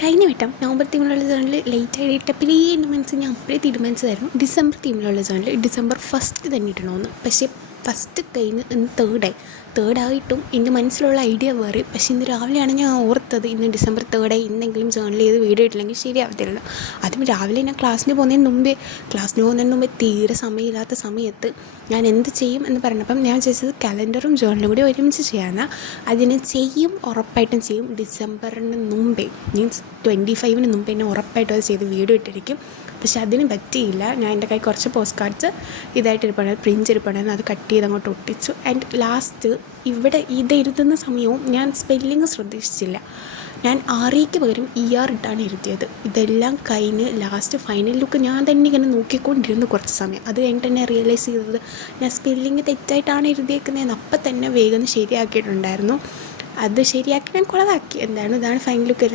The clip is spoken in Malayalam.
കഴിഞ്ഞ വട്ടം നവംബർ തീമിലുള്ള സോണിൽ ലേറ്റായിട്ട് ഇട്ടപ്പിലേ എൻ്റെ മനസ്സിൽ ഞാൻ അപ്പോഴേ തീരുമാനിച്ചതായിരുന്നു ഡിസംബർ തീമിലുള്ള സോണിൽ ഡിസംബർ ഫസ്റ്റ് തന്നെ ഇടണമെന്ന്. പക്ഷേ ഫസ്റ്റ് കഴിഞ്ഞ് ഇന്ന് തേർഡായിട്ടും എൻ്റെ മനസ്സിലുള്ള ഐഡിയ വേറെ. പക്ഷേ ഇന്ന് രാവിലെയാണ് ഞാൻ ഓർത്തത് ഇന്ന് ഡിസംബർ തേർഡായി, ഇന്നെങ്കിലും ജേണൽ ചെയ്ത് വീഡിയോ ഇട്ടില്ലെങ്കിൽ ശരിയാവത്തില്ല. അതും രാവിലെ ഞാൻ ക്ലാസ്സിന് പോകുന്നതിന് മുമ്പേ തീരെ സമയമില്ലാത്ത സമയത്ത് ഞാൻ എന്ത് ചെയ്യും എന്ന് പറഞ്ഞപ്പം ഞാൻ ചോദിച്ചത് കലണ്ടറും ജേണലും കൂടി ഒരുമിച്ച് ചെയ്യാനാണ്. അതിന് ഉറപ്പായിട്ടും ചെയ്യും. ഡിസംബറിന് മുമ്പേ മീൻസ് 25-ന് മുമ്പേ എന്നെ ഉറപ്പായിട്ടും അത് ചെയ്ത് വീഡിയോ ഇട്ടിരിക്കും. പക്ഷെ അതിന് പറ്റിയില്ല. ഞാൻ എൻ്റെ കൈ കുറച്ച് പോസ്റ്റ് കാർഡ്സ് ഇരിപ്പുണ്ടായിരുന്നു, പ്രിൻ്റ് ഇരിപ്പുണ്ടായിരുന്നു. അത് കട്ട് ചെയ്ത് അങ്ങോട്ട് ഒട്ടിച്ചു. ആൻഡ് ലാസ്റ്റ് ഇവിടെ ഇത് എഴുതുന്ന സമയവും ഞാൻ സ്പെല്ലിങ് ശ്രദ്ധിച്ചില്ല. ഞാൻ ആറിക്ക് പകരം ഇട്ടാണ് എഴുതിയത്. ഇതെല്ലാം കഴിഞ്ഞ് ലാസ്റ്റ് ഫൈനൽ ലുക്ക് ഞാൻ തന്നെ ഇങ്ങനെ നോക്കിക്കൊണ്ടിരുന്നു കുറച്ച് സമയം. അത് കഴിഞ്ഞിട്ട് തന്നെ റിയലൈസ് ചെയ്തത് ഞാൻ സ്പെല്ലിങ് തെറ്റായിട്ടാണ് എഴുതിയേക്കുന്നതെന്ന്. അപ്പം തന്നെ വേഗം ശരിയാക്കിയിട്ടുണ്ടായിരുന്നു. അത് ശരിയാക്കി ഞാൻ കുളവാക്കി. ഇതാണ് ഫൈനൽ ലുക്ക്.